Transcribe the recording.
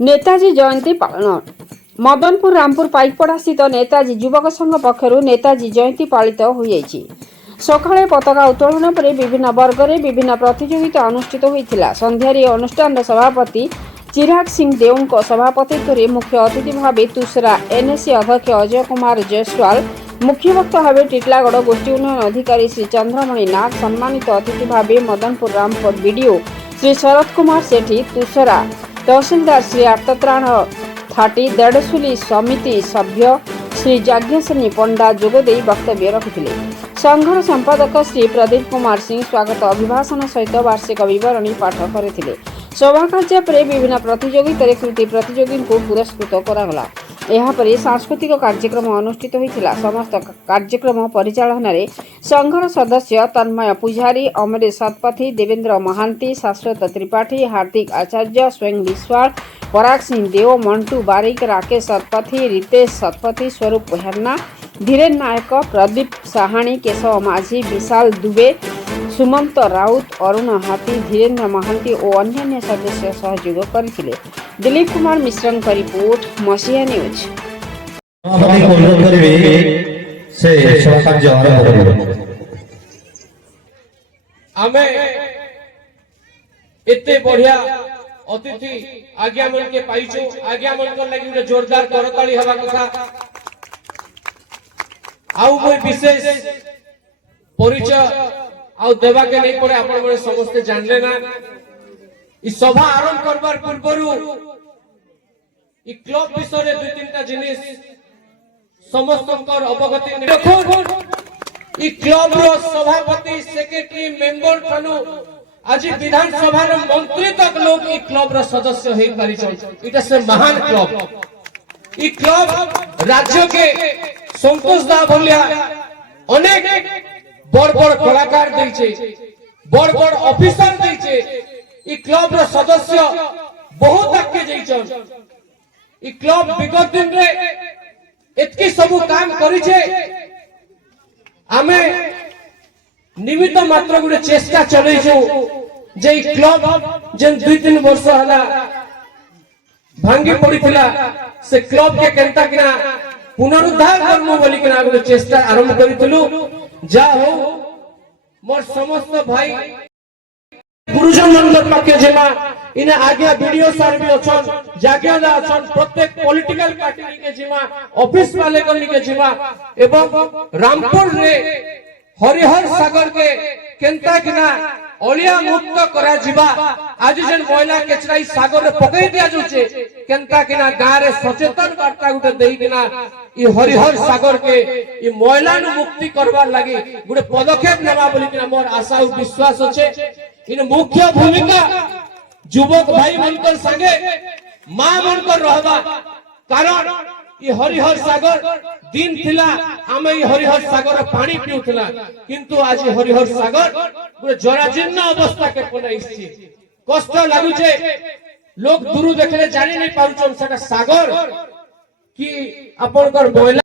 नेताजी जयंती पालन मदनपुर रामपुर पाइकपड़ा स्थित नेताजी युवक संघ पक्षर नेताजी जयंती पालित होइछि। सकाळे पताका उत्तोलन पर विभिन्न वर्ग में विभिन्न प्रतियोगिता अनुष्ठित होता। संध्यारे अनुष्ठान सभापति चिराग सिंह देव सभापतित्व में मुख्य अतिथि भाव तुषरा एनएससी अध्यक्ष अजय कुमार जयसवाल, मुख्य वक्ता भाव टिटलागढ़ गोष्ठी उन्नयन अधिकारी श्री चंद्रमणि नाग, सम्मानित अतिथि भाव मदनपुर रामपुर बीडीओ श्री शरद कुमार सेठी, तुषरा तहसीलदार श्री आर्तत्राण थाटी, देड़सुली समिति सभ्य श्री जाज्ञसेनी पंडा जोगदे वक्तव्य रखिथिले। संघर संपादक श्री प्रदीप कुमार सिंह स्वागत अभिभाषण सहित वार्षिक विवरणी पाठ करथिले। सभा कार्य पर विभिन्न प्रतियोगिता कृति प्रतियोगी को पुरस्कृत करागला। यापर सांस्कृतिक कार्यक्रम अनुष्ठित होता। समस्त कार्यक्रम परिचालन में संघर सदस्य तन्मय पुजारी, अमरेश सतपथी, देवेंद्र महांती, शाश्वत त्रिपाठी, हार्दिक आचार्य, स्वयं विश्वाल, पराग सिंह देव, मंटू बारिक, राकेश सतपथी, रितेश सतपथी, स्वरूप हेरना, धीरेन नायक, प्रदीप साहाणी, केशव माझी, विशाल दुबे, सुमंत राउत, अरुण हाथी, धीरेन्द्र महांती और अन्य सदस्य सहयोग करथिले। दिलीप कुमार मिश्रन का रिपोर्ट, मसीहा न्यूज। एते बढ़िया अतिथि आज्ञा मन के पाइचो, आज्ञा मन को लगी उठे जोरदार करताली हवा कथा। आउ मोर विशेष परिचय आउ देवा के नहीं पड़े, आपण माने समस्त जानले ना। इ सभा आरंभ करबार पूर्वरु इ क्लब विषय दुई तीनटा जिनिस समस्तकर अवगति देखो। इ क्लब रो सभापति, सेक्रेटरी, मेंबर थानु आज विधानसभा रो मंत्री तक लोग इ क्लब रो सदस्य हेई परिचय। इटा से महान क्लब। इ क्लब राज्य के संतोष दा बोलिया अनेक बड़ बड़ कलाकार देइछे, बड़ बड़ ऑफिसर देइछे। इ क्लब रो सदस्य बहुत आगे जाइछन। इ क्लब विगत दिन रे एतकी सब काम करिछे। आमे निमित्त मात्र गुटे चेष्टा चलैछु जे इ क्लब जेन 2-3 वर्ष हला भांगी पड़िथिला से क्लब के केनता किना पुनरुद्धार करमु बोली किना गुटे चेष्टा आरंभ करितलु। जा हो मोर समस्त भाई गुरुजन मंडल पाके जेमा इने आगे वीडियो सर भी अछन, जाग्यादा अछन, प्रत्येक पॉलिटिकल पार्टी के जेमा ऑफिस वाले करनी के जेमा एवं रामपुर रे हरिहर सागर के केनता किना अलिया मुक्त करा जिबा। आज जन महिला केचराई सागर रे पकई दिया जुचे केनता किना गां रे सचेतन वार्ता गुटे देई किना इ हरिहर सागर के इ महिला नु मुक्ति करबार लागि गुटे पदक्षेप नेबा बोली किना मोर आशा और विश्वास अछि। इन मुख्य भूमिका युवक भाई मनकर संगे मां मनकर रहबा, कारण इ हरिहर सागर दिन थिला आमे इ हरिहर सागर पानी पिउथला, किंतु आज हरिहर सागर गुटे जराजीर्ण अवस्था के पनाइछि। कष्ट लागुचे, लोग दूर देखले जानि नहीं पारुछन सेटा सागर कि आपनकर महिला